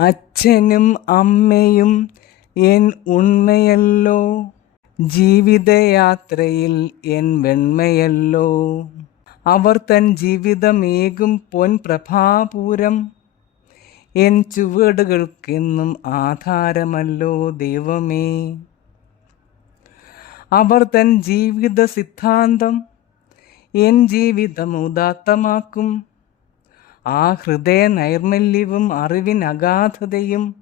അച്ഛനും അമ്മയും എൻ ഉണ്മയല്ലോ. ജീവിതയാത്രയിൽ എൻ വെണ്മയല്ലോ. അവർ തൻ ജീവിതമേകും പൊൻ പ്രഭാപൂരം. എൻ ചുവടുകൾക്കെന്നും ആധാരമല്ലോ ദൈവമേ. അവർ തൻ ജീവിത സിദ്ധാന്തം എൻ ജീവിതം ഉദാത്തമാക്കും. ആ ഹൃദയ നൈർമല്യവും അറിവിനഗാധതയും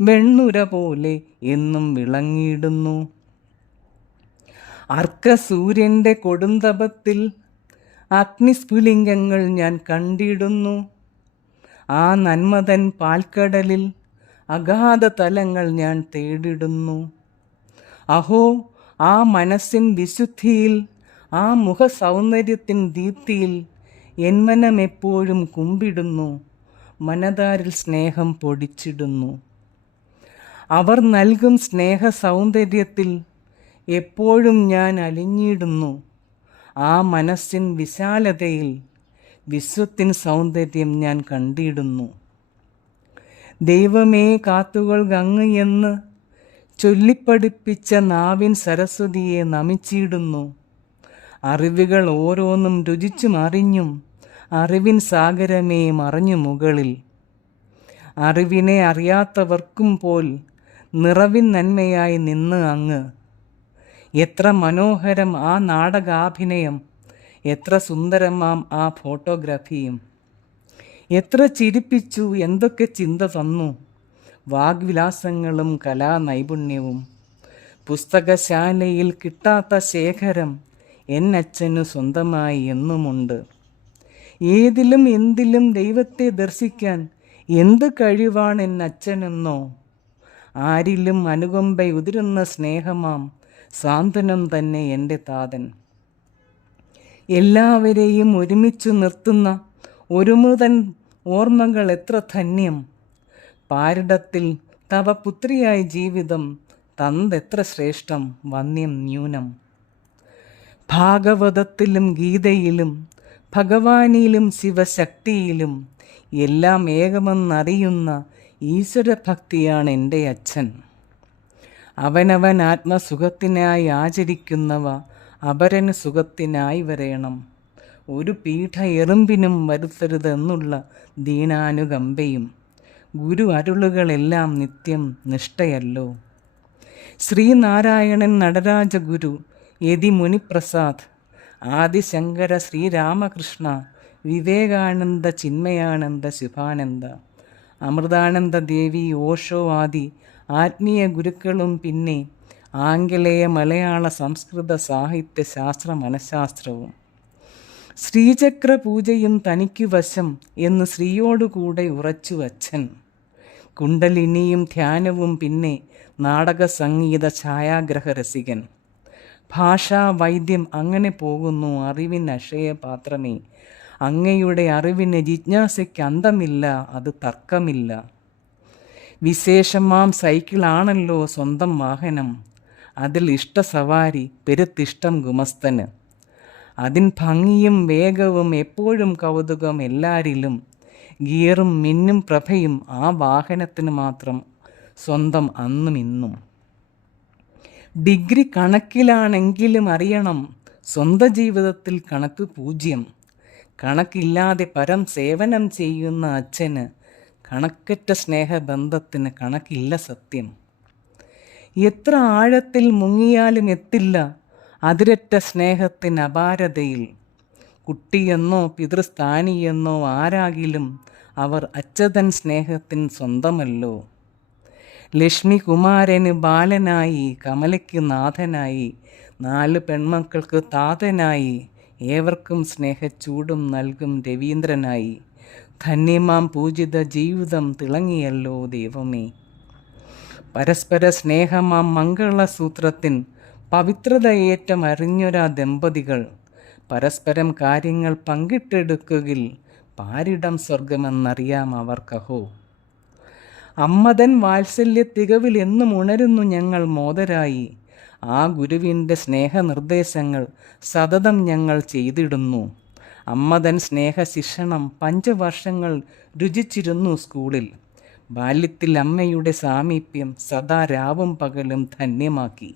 വെണ്ണുര പോലെ എന്നും വിളങ്ങിയിടുന്നു. അർക്കസൂര്യന്റെ കൊടുന്തപത്തിൽ അഗ്നിസ്ഫുലിംഗങ്ങൾ ഞാൻ കണ്ടിടുന്നു. ആ നന്മതൻ പാൽക്കടലിൽ അഗാധ തലങ്ങൾ ഞാൻ തേടിടുന്നു. അഹോ ആ മനസ്സിൻ വിശുദ്ധിയിൽ ആ മുഖ സൗന്ദര്യത്തിൻ ദീപ്തിയിൽ എപ്പോഴും കുമ്പിടുന്നു. മനതാരിൽ സ്നേഹം പൊടിച്ചിടുന്നു. അവർ നൽകും സ്നേഹ സൗന്ദര്യത്തിൽ എപ്പോഴും ഞാൻ അലിഞ്ഞിടുന്നു. ആ മനസ്സിൻ വിശാലതയിൽ വിശ്വത്തിൻ സൗന്ദര്യം ഞാൻ കണ്ടിടുന്നു. ദൈവമേ കാത്തുകൾ ഗംഗ് എന്ന് ചൊല്ലിപ്പടിപ്പിച്ച നാവിൻ സരസ്വതിയെ നമിച്ചിടുന്നു. അറിവുകൾ ഓരോന്നും രുചിച്ചും അറിഞ്ഞും അറിവിൻ സാഗരമേ മറഞ്ഞു മുകളിൽ. അറിവിനെ അറിയാത്തവർക്കും പോൽ നിറവിൻ നന്മയായി നിന്ന് അങ്ങ്. എത്ര മനോഹരം ആ നാടകാഭിനയം എത്ര സുന്ദരമാം ആ ഫോട്ടോഗ്രാഫിയും. എത്ര ചിരിപ്പിച്ചു എന്തൊക്കെ ചിന്ത തന്നു. വാഗ്വിലാസങ്ങളും കലാനൈപുണ്യവും. പുസ്തകശാലയിൽ കിട്ടാത്ത ശേഖരം എന്നച്ഛനു സ്വന്തമായി എന്നുമുണ്ട്. ഏതിലും എന്തിലും ദൈവത്തെ ദർശിക്കാൻ എന്ത് കഴിവാണ് എന്നച്ഛനെന്നോ ആരിലും അനുകമ്പ ഉതിരുന്ന സ്നേഹമാം സാന്ത്വനം തന്നെ എന്റെ താതൻ. എല്ലാവരെയും ഒരുമിച്ച് നിർത്തുന്ന ഒരുമുതൻ ഓർമ്മകൾ എത്ര ധന്യം. പാരിടത്തിൽ തവ പുത്രിയായി ജീവിതം തന്തെത്ര ശ്രേഷ്ഠം വന്യം ന്യൂനം. ഭാഗവതത്തിലും ഗീതയിലും ഭഗവാനിലും ശിവശക്തിയിലും എല്ലാം ഏകമെന്നറിയുന്ന ഈശ്വരഭക്തിയാണ് എന്റെ അച്ഛൻ. അവനവൻ ആത്മസുഖത്തിനായി ആചരിക്കുന്നവ അപരന് സുഖത്തിനായി വരയണം ഒരു പീഠ എറുമ്പിനും വരുത്തരുതെന്നുള്ള ദീനാനുകമ്പയും ഗുരു അരുളുകളെല്ലാം നിത്യം നിഷ്ഠയല്ലോ. ശ്രീനാരായണൻ നടരാജ ഗുരു യതി മുനിപ്രസാദ് ആദിശങ്കര ശ്രീരാമകൃഷ്ണ വിവേകാനന്ദ ചിന്മയാനന്ദ ശുഭാനന്ദ. അമൃതാനന്ദ ദേവി ഓഷോ ആദി ആത്മീയ ഗുരുക്കളും പിന്നെ ആംഗലേയ മലയാള സംസ്കൃത സാഹിത്യ ശാസ്ത്ര മനഃശാസ്ത്രവും. ശ്രീചക്ര പൂജയും തനിക്കു വശം എന്ന് ശ്രീയോടുകൂടെ ഉറച്ചു വച്ചൻ കുണ്ടലിനിയും ധ്യാനവും പിന്നെ നാടക സംഗീത ഛായാഗ്രഹ രസികൻ ഭാഷാ വൈദ്യം അങ്ങനെ പോകുന്നു. അറിവിൻ അക്ഷയപാത്രമേ അങ്ങയുടെ അറിവിന് ജിജ്ഞാസയ്ക്ക് അന്തമില്ല അത് തർക്കമില്ല. വിശേഷമാം സൈക്കിളാണല്ലോ സ്വന്തം വാഹനം. അതിൽ ഇഷ്ടസവാരി പെരുത്തിഷ്ടം ഗുമസ്തന്. അതിൻ ഭംഗിയും വേഗവും എപ്പോഴും കൗതുകം എല്ലാരിലും. ഗിയറും മിന്നും പ്രഭയും ആ വാഹനത്തിന് മാത്രം. സ്വന്തം അന്നും ഇന്നും. ഡിഗ്രി കണക്കിലാണെങ്കിലും അറിയണം. സ്വന്തം ജീവിതത്തിൽ കണക്ക് പൂജ്യം. കണക്കില്ലാതെ പരം സേവനം ചെയ്യുന്ന അച്ഛന് കണക്കറ്റ സ്നേഹബന്ധത്തിന് കണക്കില്ല സത്യം. എത്ര ആഴത്തിൽ മുങ്ങിയാലും എത്തില്ല അതിരറ്റ സ്നേഹത്തിന് അപാരതയിൽ. കുട്ടിയെന്നോ പിതൃസ്ഥാനിയെന്നോ ആരാകിലും അവർ അച്ഛതൻ സ്നേഹത്തിന് സ്വന്തമല്ലോ. ലക്ഷ്മി കുമാരന് ബാലനായി കമലയ്ക്ക് നാഥനായി നാല് പെൺമക്കൾക്ക് താതനായി ഏവർക്കും സ്നേഹച്ചൂടും നൽകും രവീന്ദ്രനായി. ധന്യമാം പൂജിത ജീവിതം തിളങ്ങിയല്ലോ ദൈവമേ. പരസ്പര സ്നേഹമാം മംഗളസൂത്രത്തിൻ പവിത്രതയേറ്റം അറിഞ്ഞൊരാ ദമ്പതികൾ. പരസ്പരം കാര്യങ്ങൾ പങ്കിട്ടെടുക്കുകിൽ പാരിടം സ്വർഗമെന്നറിയാം അവർക്കഹോ. അമ്മതൻ വാത്സല്യ തികവിൽ എന്നും ഉണരുന്നു ഞങ്ങൾ മോദരായി. ആ ഗുരുവിന്റെ സ്നേഹനിർദ്ദേശങ്ങൾ സതതം ഞങ്ങൾ ചെയ്തിടുന്നു. അമ്മതൻ സ്നേഹശിക്ഷണം പഞ്ചവർഷങ്ങൾ രുചിച്ചിരുന്നു സ്കൂളിൽ. ബാല്യത്തിൽ അമ്മയുടെ സാമീപ്യം സദാ രാവും പകലും ധന്യമാക്കി.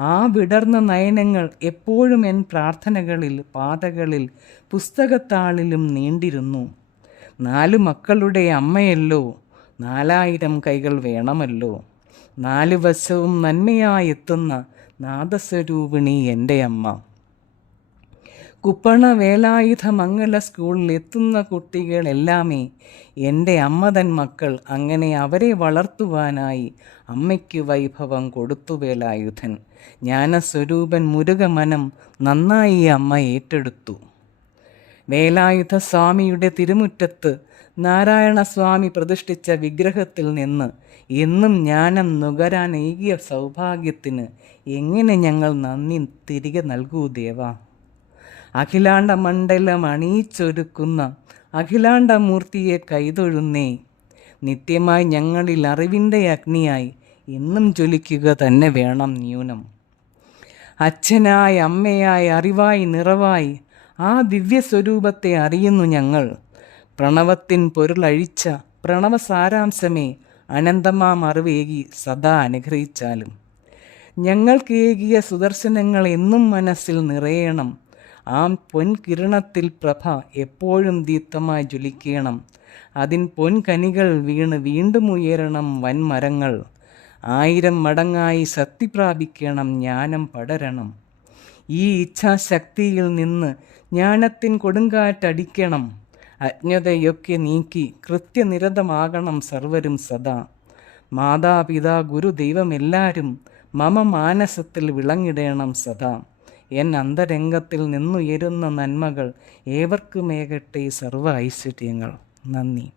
ആ വിടർന്ന നയനങ്ങൾ എപ്പോഴും എൻ പ്രാർത്ഥനകളിൽ പാതകളിൽ പുസ്തകത്താളിലും നീണ്ടിരുന്നു. നാലു മക്കളുടെ അമ്മയല്ലോ നാലായിരം കൈകൾ വേണമല്ലോ. നാല് വശവും നന്മയായി എത്തുന്ന നാദസ്വരൂപിണി എന്റെ അമ്മ. കുപ്പണ വേലായുധ മംഗല സ്കൂളിൽ എത്തുന്ന കുട്ടികളെല്ലാമേ എന്റെ അമ്മതൻ മക്കൾ അങ്ങനെ അവരെ വളർത്തുവാനായി അമ്മയ്ക്ക് വൈഭവം കൊടുത്തു വേലായുധൻ. ജ്ഞാനസ്വരൂപൻ മുരുകമനം നന്നായി അമ്മ ഏറ്റെടുത്തു. വേലായുധ സ്വാമിയുടെ തിരുമുറ്റത്ത് നാരായണസ്വാമി പ്രതിഷ്ഠിച്ച വിഗ്രഹത്തിൽ നിന്ന് എന്നും ജ്ഞാനം നുകരാൻ ഏകിയ സൗഭാഗ്യത്തിന് എങ്ങനെ ഞങ്ങൾ നന്ദി തിരികെ നൽകൂ ദേവ? അഖിലാണ്ട മണ്ഡലം അണിയിച്ചൊരുക്കുന്ന അഖിലാണ്ടമൂർത്തിയെ കൈതൊഴുന്നേ. നിത്യമായി ഞങ്ങളിൽ അറിവിന്റെ അഗ്നിയായി എന്നും ജ്വലിക്കുക തന്നെ വേണം ന്യൂനം. അച്ഛനായി അമ്മയായി അറിവായി നിറവായി ആ ദിവ്യസ്വരൂപത്തെ അറിയുന്നു ഞങ്ങൾ. പ്രണവത്തിൻ പൊരുളഴിച്ച പ്രണവ സാരാംശമേ അനന്തമാം അറിവേകി സദാ അനുഗ്രഹിച്ചാലും. ഞങ്ങൾക്കേകിയ സുദർശനങ്ങൾ എന്നും മനസ്സിൽ നിറയണം. ആ പൊൻകിരണത്തിൽ പ്രഭ എപ്പോഴും ദീപ്തമായി ജ്വലിക്കണം. അതിൻ പൊൻകനികൾ വീണ് വീണ്ടും ഉയരണം വൻമരങ്ങൾ. ആയിരം മടങ്ങായി ശക്തി പ്രാപിക്കണം ജ്ഞാനം പടരണം. ഈ ഇച്ഛാശക്തിയിൽ നിന്ന് ജ്ഞാനത്തിൻ കൊടുങ്കാറ്റടിക്കണം. അജ്ഞതയൊക്കെ നീക്കി കൃത്യനിരതമാകണം സർവരും സദാ. മാതാപിതാ ഗുരു ദൈവം എല്ലാവരും മമ മാനസത്തിൽ വിളങ്ങിടേണം സദാ. എൻ അന്തരംഗത്തിൽ നിന്നുയരുന്ന നന്മകൾ ഏവർക്കുമേകട്ടെ സർവ ഐശ്വര്യങ്ങൾ. നന്ദി.